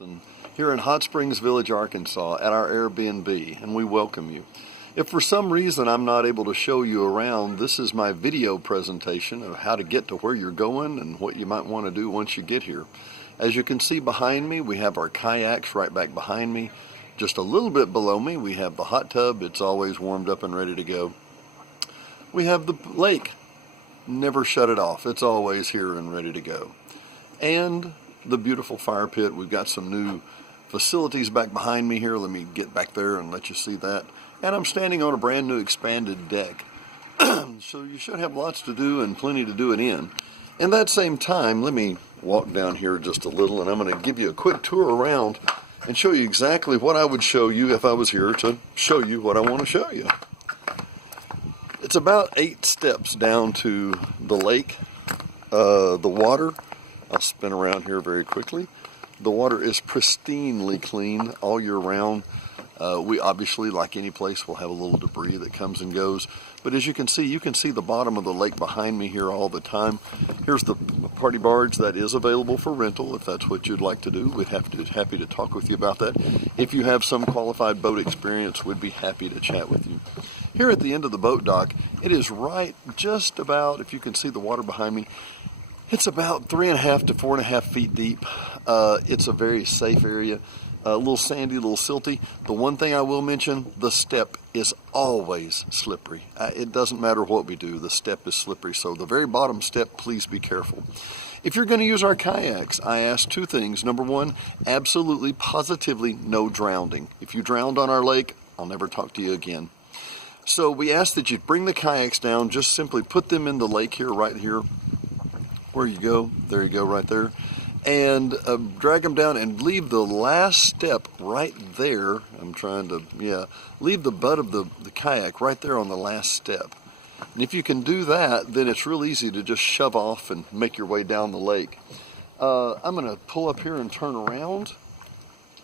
And here in Hot Springs Village, Arkansas at our Airbnb, and we welcome you. If for some reason I'm not able to show you around, this is my video presentation of how to get to where you're going and what you might want to do once you get here. As you can see behind me, we have our kayaks right back behind me. Just a little bit below me, we have the hot tub. It's always warmed up and ready to go. We have the lake. Never shut it off. It's always here and ready to go. And the beautiful fire pit. We've got some new facilities back behind me here. Let me get back there and let you see that. And I'm standing on a brand new expanded deck. So you should have lots to do and plenty to do it in. In that same time, let me walk down here just a little, and I'm going to give you a quick tour around and show you exactly what I would show you if I was here to show you what I want to show you. It's about 8 steps down to the lake. The water, I'll spin around here very quickly. The water is pristinely clean all year round. We obviously, like any place, will have a little debris that comes and goes. But as you can see the bottom of the lake behind me here all the time. Here's the party barge that is available for rental if that's what you'd like to do. We'd happy to talk with you about that. If you have some qualified boat experience, we'd be happy to chat with you. Here at the end of the boat dock, it is right just about, if you can see the water behind me, it's about 3.5 to 4.5 feet deep. It's a very safe area. A little sandy, a little silty. The one thing I will mention, the step is always slippery. It doesn't matter what we do, the step is slippery. So the very bottom step, please be careful. If you're going to use our kayaks, I ask 2 things. Number 1, absolutely, positively no drowning. If you drowned on our lake, I'll never talk to you again. So we ask that you bring the kayaks down, just simply put them in the lake here, right here. Where you go, there you go, right there. And drag them down and leave the last step right there. I'm trying to, leave the butt of the kayak right there on the last step. And if you can do that, then it's real easy to just shove off and make your way down the lake. I'm going to pull up here and turn around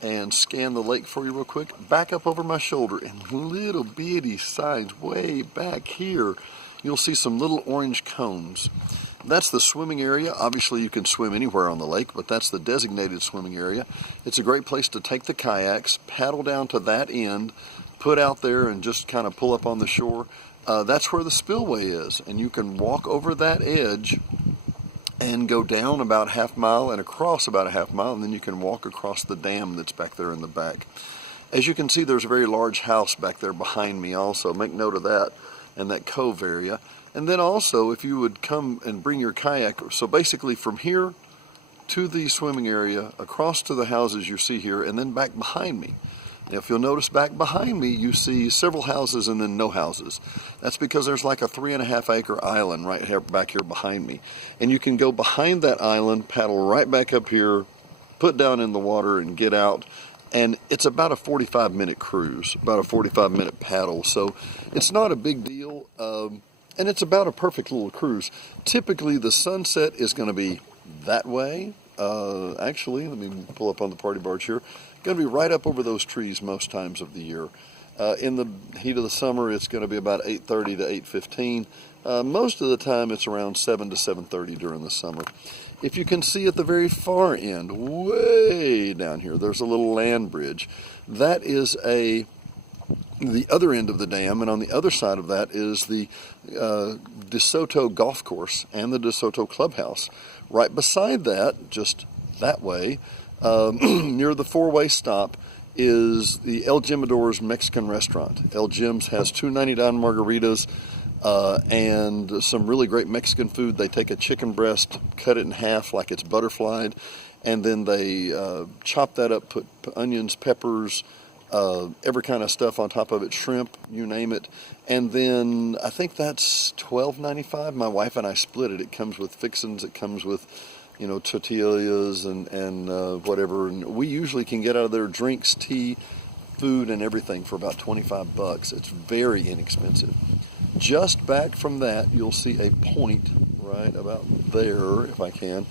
and scan the lake for you real quick. Back up over my shoulder, and little bitty signs way back here. You'll see some little orange cones. That's the swimming area. Obviously you can swim anywhere on the lake, but that's the designated swimming area. It's a great place to take the kayaks, paddle down to that end, put out there and just kind of pull up on the shore. That's where the spillway is, and you can walk over that edge and go down about 1/2 mile and across about 1/2 mile, and then you can walk across the dam that's back there in the back. As you can see, there's a very large house back there behind me also. Make note of that and that cove area. And then also, if you would come and bring your kayak, so basically from here to the swimming area, across to the houses you see here, and then back behind me. Now, if you'll notice back behind me, you see several houses and then no houses. That's because there's like a 3.5 acre island right here, back here behind me. And you can go behind that island, paddle right back up here, put down in the water and get out. And it's about a 45-minute cruise, about a 45-minute paddle. So it's not a big deal. And it's about a perfect little cruise. Typically, the sunset is going to be that way. Actually, let me pull up on the party barge here. Going to be right up over those trees most times of the year. In the heat of the summer, it's going to be about 8:30 to 8:15. Most of the time, it's around 7 to 7:30 during the summer. If you can see at the very far end, way down here, there's a little land bridge. That is the other end of the dam, and on the other side of that is the DeSoto golf course and the DeSoto clubhouse. Right beside that, just that way, near the 4-way stop, is the El Jimador's Mexican restaurant. El Jim's has 2.99 margaritas and some really great Mexican food. They take a chicken breast, cut it in half like it's butterflied, and then they chop that up, put onions, peppers, every kind of stuff on top of it, shrimp, you name it. And then I think that's $12.95. My wife and I split it. It comes with fixins, it comes with, tortillas and whatever. And we usually can get out of there drinks, tea, food, and everything for about $25. It's very inexpensive. Just back from that, you'll see a point right about there, if I can.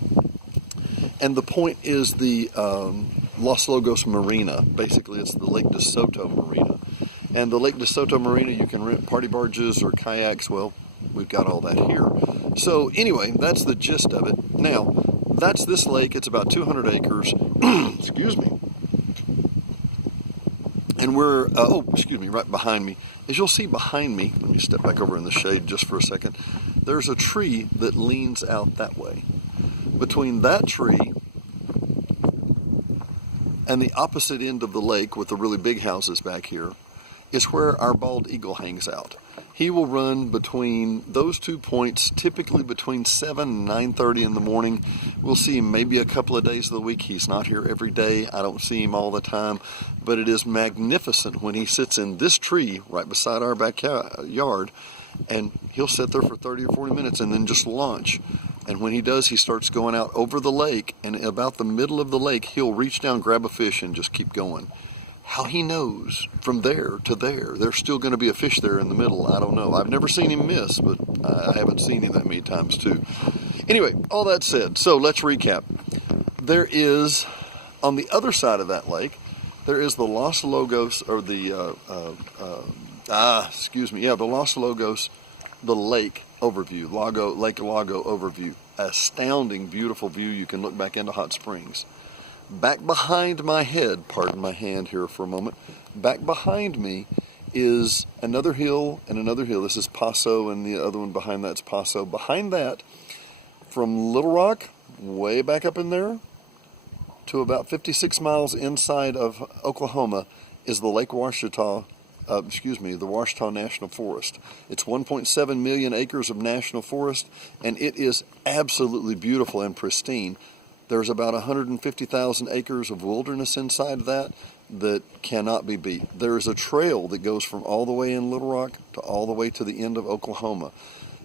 And the point is the Los Logos Marina. Basically, it's the Lake DeSoto Marina. And the Lake DeSoto Marina, you can rent party barges or kayaks. Well, we've got all that here. So anyway, that's the gist of it. Now, that's this lake. It's about 200 acres. Excuse me. And we're, right behind me. As you'll see behind me, let me step back over in the shade just for a second. There's a tree that leans out that way. Between that tree and the opposite end of the lake with the really big houses back here is where our bald eagle hangs out. He will run between those 2 points, typically between 7 and 9:30 in the morning. We'll see him maybe a couple of days of the week. He's not here every day. I don't see him all the time. But it is magnificent when he sits in this tree right beside our backyard, and he'll sit there for 30 or 40 minutes and then just launch. And when he does, he starts going out over the lake, and about the middle of the lake, he'll reach down, grab a fish, and just keep going. How he knows from there to there, there's still going to be a fish there in the middle, I don't know. I've never seen him miss, but I haven't seen him that many times too. Anyway, all that said, so let's recap. There is, on the other side of that lake, there is the Los Logos, or the Los Logos, the lake overview, Lake Lago overview. Astounding, beautiful view. You can look back into Hot Springs. Back behind my head, pardon my hand here for a moment, back behind me is another hill and another hill. This is Paso, and the other one behind that's Paso. Behind that, from Little Rock, way back up in there, to about 56 miles inside of Oklahoma, is the Lake Ouachita, the Ouachita National Forest. It's 1.7 million acres of national forest, and it is absolutely beautiful and pristine. There's about 150,000 acres of wilderness inside that cannot be beat. There's a trail that goes from all the way in Little Rock to all the way to the end of Oklahoma.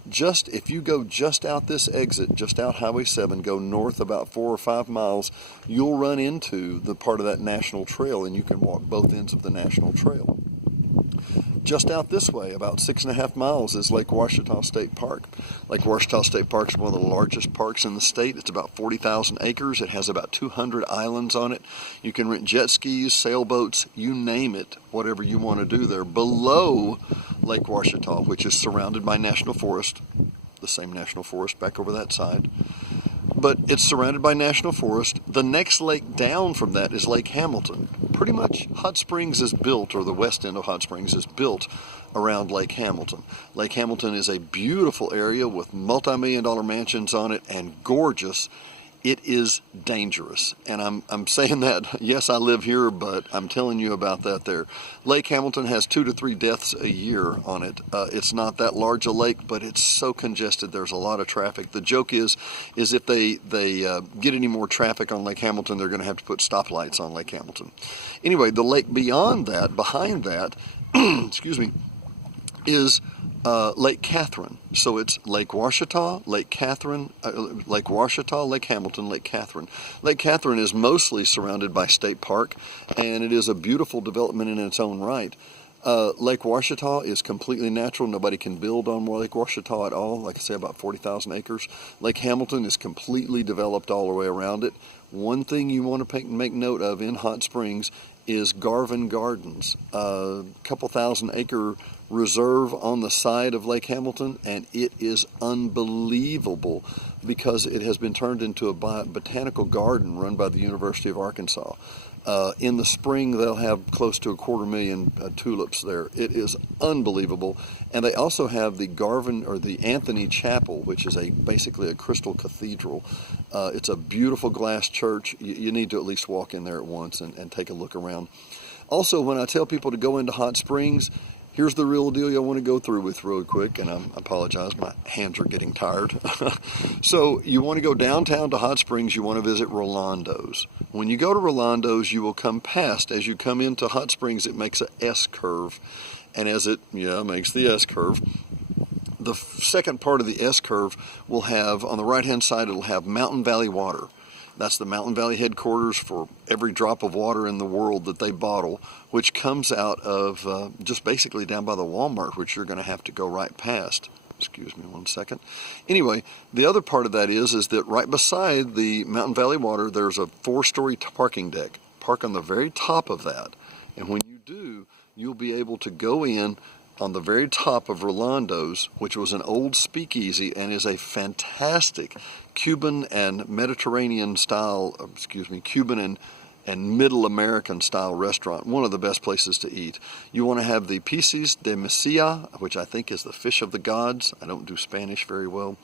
If you go just out this exit, just out Highway 7, go north about 4 or 5 miles, you'll run into the part of that national trail, and you can walk both ends of the national trail. Just out this way, about 6.5 miles, is Lake Ouachita State Park. Lake Ouachita State Park is one of the largest parks in the state. It's about 40,000 acres. It has about 200 islands on it. You can rent jet skis, sailboats, you name it, whatever you want to do there. Below Lake Ouachita, which is surrounded by national forest, the same national forest back over that side, but it's surrounded by national forest. The next lake down from that is Lake Hamilton. Pretty much Hot Springs is built, or the west end of Hot Springs is built around Lake Hamilton. Lake Hamilton is a beautiful area with multi-million-dollar mansions on it and gorgeous. It is dangerous, and I'm saying that, yes, I live here, but I'm telling you about that there. Lake Hamilton has 2 to 3 deaths a year on it. It's not that large a lake, but it's so congested. There's a lot of traffic. The joke is if they get any more traffic on Lake Hamilton, they're going to have to put stoplights on Lake Hamilton. Anyway, the lake beyond that, behind that, is Lake Catherine. So it's Lake Ouachita, Lake Catherine, Lake Ouachita, Lake Hamilton, Lake Catherine. Lake Catherine is mostly surrounded by state park, and it is a beautiful development in its own right. Lake Ouachita is completely natural. Nobody can build on Lake Ouachita at all. Like I say, about 40,000 acres. Lake Hamilton is completely developed all the way around it. One thing you want to make note of in Hot Springs is Garvin Gardens, a couple thousand acre reserve on the side of Lake Hamilton, and it is unbelievable because it has been turned into a botanical garden run by the University of Arkansas. In the spring, they'll have close to 250,000 tulips there. It is unbelievable. And they also have the Garvin, or the Anthony Chapel, which is basically a crystal cathedral. It's a beautiful glass church. You need to at least walk in there at once and take a look around. Also, when I tell people to go into Hot Springs, here's the real deal I want to go through with real quick, and I apologize, my hands are getting tired. So you want to go downtown to Hot Springs, you want to visit Rolando's. When you go to Rolando's, you will come past, as you come into Hot Springs, it makes an S-curve. And as it makes the S-curve, the second part of the S-curve will have, on the right-hand side, it'll have Mountain Valley Water. That's the Mountain Valley headquarters for every drop of water in the world that they bottle, which comes out of just basically down by the Walmart, which you're going to have to go right past. Excuse me one second. Anyway, the other part of that is that right beside the Mountain Valley Water, there's a 4-story parking deck. Park on the very top of that. And when you do, you'll be able to go in on the very top of Rolando's, which was an old speakeasy and is a fantastic Cuban and Mediterranean style, Cuban and Middle American style restaurant, one of the best places to eat. You want to have the Peces de Mesilla, which I think is the fish of the gods. I don't do Spanish very well,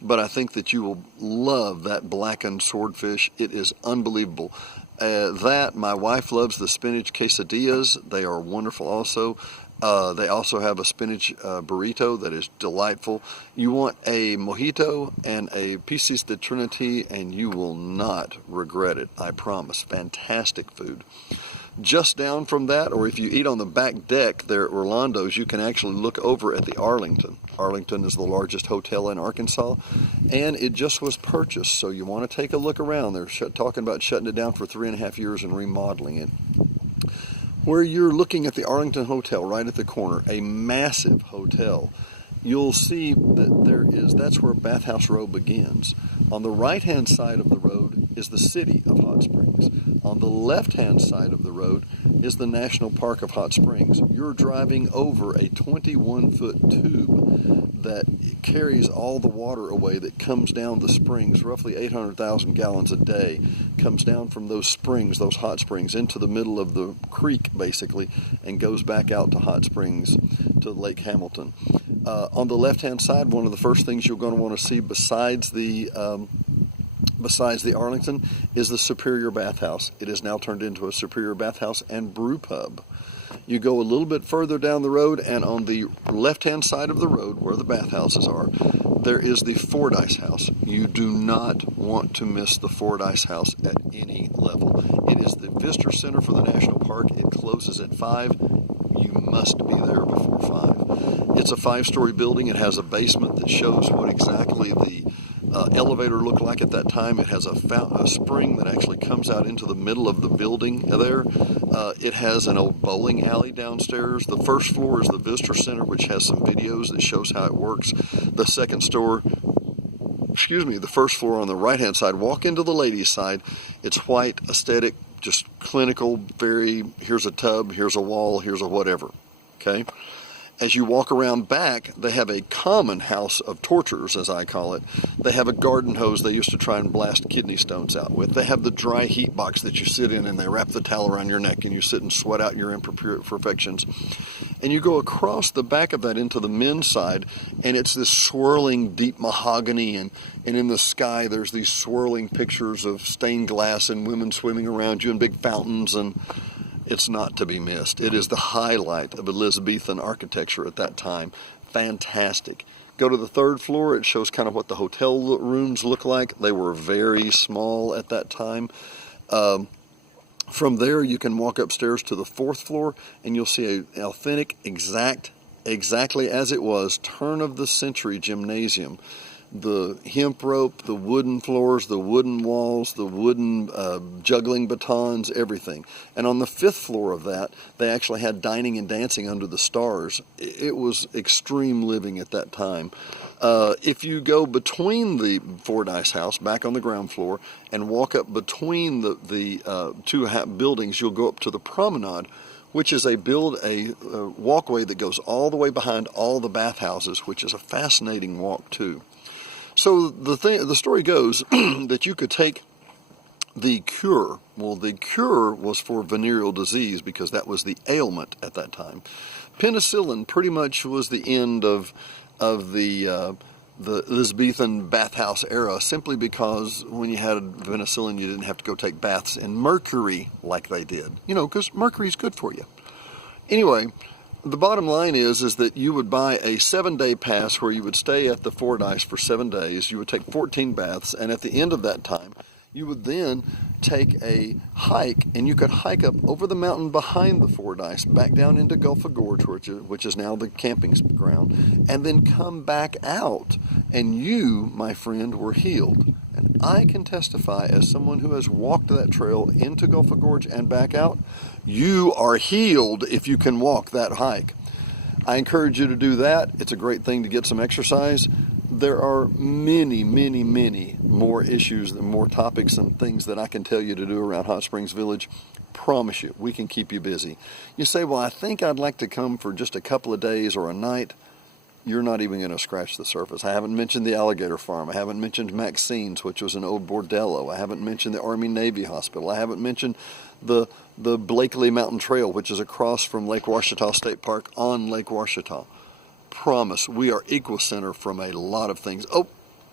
but I think that you will love that blackened swordfish. It is unbelievable. My wife loves the spinach quesadillas. They are wonderful also. They also have a spinach burrito that is delightful. You want a mojito and a Pieces de Trinity, and you will not regret it, I promise. Fantastic food. Just down from that, or if you eat on the back deck there at Rolando's, you can actually look over at the Arlington. Arlington is the largest hotel in Arkansas, and it just was purchased, so you want to take a look around. They're talking about shutting it down for 3.5 years and remodeling it. Where you're looking at the Arlington Hotel, right at the corner, a massive hotel, you'll see that that's where Bathhouse Row begins. On the right-hand side of the road is the city of Hot Springs. On the left-hand side of the road is the National Park of Hot Springs. You're driving over a 21-foot tube that carries all the water away that comes down the springs, roughly 800,000 gallons a day, comes down from those springs, those hot springs, into the middle of the creek, basically, and goes back out to Hot Springs, to Lake Hamilton. On the left-hand side, one of the first things you're going to want to see besides the Arlington is the Superior Bathhouse. It is now turned into a Superior Bathhouse and Brew Pub. You go a little bit further down the road, and on the left-hand side of the road, where the bathhouses are, there is the Fordyce House. You do not want to miss the Fordyce House at any level. It is the visitor center for the National Park. It closes at 5. You must be there before 5. It's a 5-story building. It has a basement that shows what exactly the elevator looked like at that time. It has a spring that actually comes out into the middle of the building there. It has an old bowling alley downstairs. The first floor is the visitor center, which has some videos that shows how it works. The first floor on the right-hand side, walk into the ladies' side. It's white, aesthetic, just clinical, here's a tub, here's a wall, here's a whatever, okay? As you walk around back, they have a common house of tortures, as I call it. They have a garden hose they used to try and blast kidney stones out with. They have the dry heat box that you sit in, and they wrap the towel around your neck, and you sit and sweat out your imperfections. And you go across the back of that into the men's side, and it's this swirling deep mahogany, and in the sky there's these swirling pictures of stained glass and women swimming around you in big fountains, and it's not to be missed. It is the highlight of Elizabethan architecture at that time. Fantastic. Go to the third floor. It shows kind of what the hotel rooms look like. They were very small at that time. From there, you can walk upstairs to the 4th floor, and you'll see an authentic, exactly as it was, turn-of-the-century gymnasium. The hemp rope, the wooden floors, the wooden walls, the wooden juggling batons, everything. And on the 5th floor of that, they actually had dining and dancing under the stars. It was extreme living at that time. If you go between the Fordyce House, back on the ground floor, and walk up between the two buildings, you'll go up to the promenade, which is a walkway that goes all the way behind all the bathhouses, which is a fascinating walk too. So the story goes that you could take the cure. Well, the cure was for venereal disease because that was the ailment at that time. Penicillin pretty much was the end of the Elizabethan bathhouse era, simply because when you had penicillin, you didn't have to go take baths in mercury like they did. Because mercury's good for you. Anyway, the bottom line is that you would buy a 7-day pass where you would stay at the Fordyce for 7 days. You would take 14 baths, and at the end of that time, you would then take a hike, and you could hike up over the mountain behind the Fordyce, back down into Gulf Gorge, which is now the camping ground, and then come back out, and you, my friend, were healed. And I can testify, as someone who has walked that trail into Gulf Gorge and back out, you are healed if you can walk that hike. I encourage you to do that. It's a great thing to get some exercise. There are many, many, many more issues and more topics and things that I can tell you to do around Hot Springs Village. Promise you, we can keep you busy. You say, well, I think I'd like to come for just a couple of days or a night. You're not even going to scratch the surface. I haven't mentioned the alligator farm. I haven't mentioned Maxine's, which was an old bordello. I haven't mentioned the Army-Navy Hospital. I haven't mentioned the Blakely Mountain Trail, which is across from Lake Ouachita State Park on Lake Ouachita. Promise, we are epicenter from a lot of things. Oh,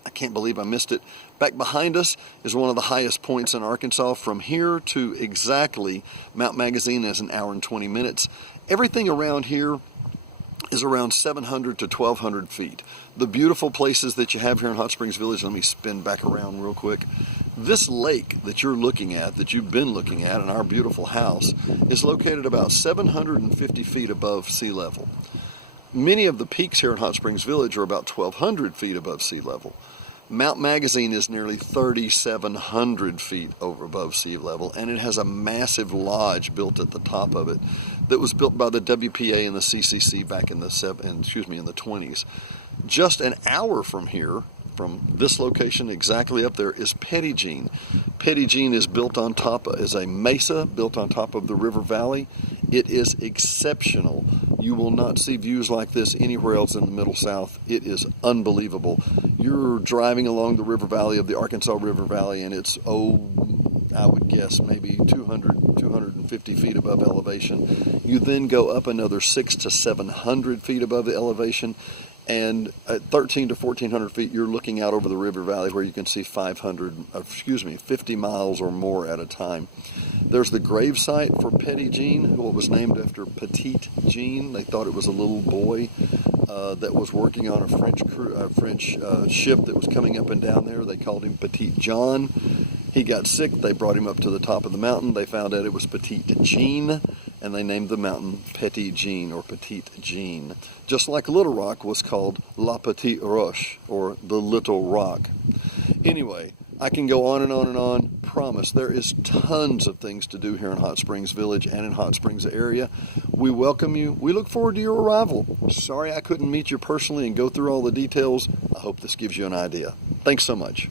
I can't believe I missed it. Back behind us is one of the highest points in Arkansas. From here to exactly Mount Magazine is an hour and 20 minutes. Everything around here is around 700 to 1,200 feet. The beautiful places that you have here in Hot Springs Village, let me spin back around real quick. This lake that you're looking at, that you've been looking at in our beautiful house, is located about 750 feet above sea level. Many of the peaks here in Hot Springs Village are about 1,200 feet above sea level. Mount Magazine is nearly 3,700 feet over above sea level, and it has a massive lodge built at the top of it that was built by the WPA and the CCC back in the 20s. Just an hour from here, from this location exactly up there, is Petit Jean. Petit Jean is built on top, is a mesa built on top of the river valley. It is exceptional. You will not see views like this anywhere else in the Middle South. It is unbelievable. You're driving along the river valley of the Arkansas River Valley, and it's, I would guess maybe 200, 250 feet above elevation. You then go up another 600 to 700 feet above the elevation, and at 1,300 to 1,400 feet, you're looking out over the river valley where you can see 50 miles or more at a time. There's the grave site for Petit Jean, what was named after Petite Jean. They thought it was a little boy that was working on a French ship that was coming up and down there. They called him Petite John. He got sick. They brought him up to the top of the mountain. They found out it was Petite Jean, and they named the mountain Petit Jean or Petite Jean. Just like Little Rock was called La Petite Roche, or the Little Rock. Anyway, I can go on and on and on. Promise, there is tons of things to do here in Hot Springs Village and in Hot Springs area. We welcome you. We look forward to your arrival. Sorry I couldn't meet you personally and go through all the details. I hope this gives you an idea. Thanks so much.